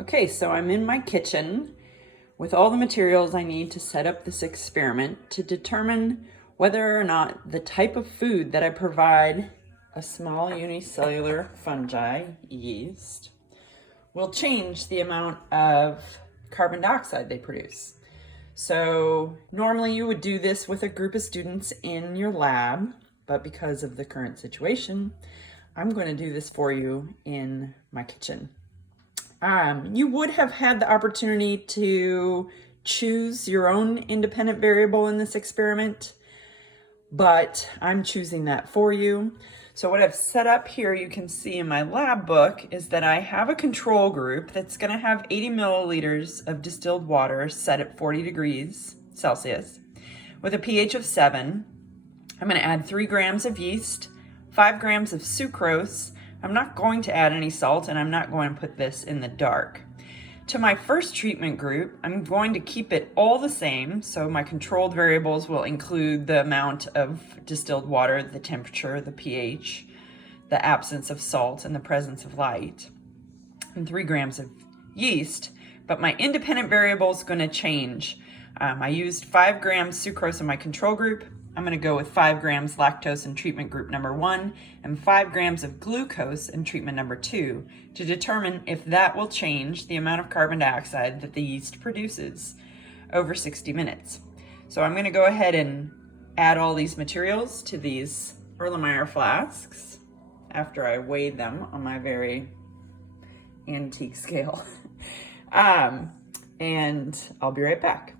Okay, so I'm in my kitchen with all the materials I need to set up this experiment to determine whether or not the type of food that I provide a small unicellular fungi, yeast, will change the amount of carbon dioxide they produce. So normally you would do this with a group of students in your lab, but because of the current situation, I'm going to do this for you in my kitchen. You would have had the opportunity to choose your own independent variable in this experiment, but I'm choosing that for you. So what I've set up here, you can see in my lab book, is that I have a control group that's going to have 80 milliliters of distilled water set at 40 degrees Celsius with a pH of 7. I'm going to add 3 grams of yeast, 5 grams of sucrose. I'm not going to add any salt, and I'm not going to put this in the dark. To my first treatment group, I'm going to keep it all the same. So my controlled variables will include the amount of distilled water, the temperature, the pH, the absence of salt, and the presence of light, and 3 grams of yeast. But my independent variable is going to change. I used 5 grams sucrose in my control group. I'm going to go with 5 grams lactose in treatment group number 1 and 5 grams of glucose in treatment number 2 to determine if that will change the amount of carbon dioxide that the yeast produces over 60 minutes. So I'm going to go ahead and add all these materials to these Erlenmeyer flasks after I weighed them on my very antique scale. And I'll be right back.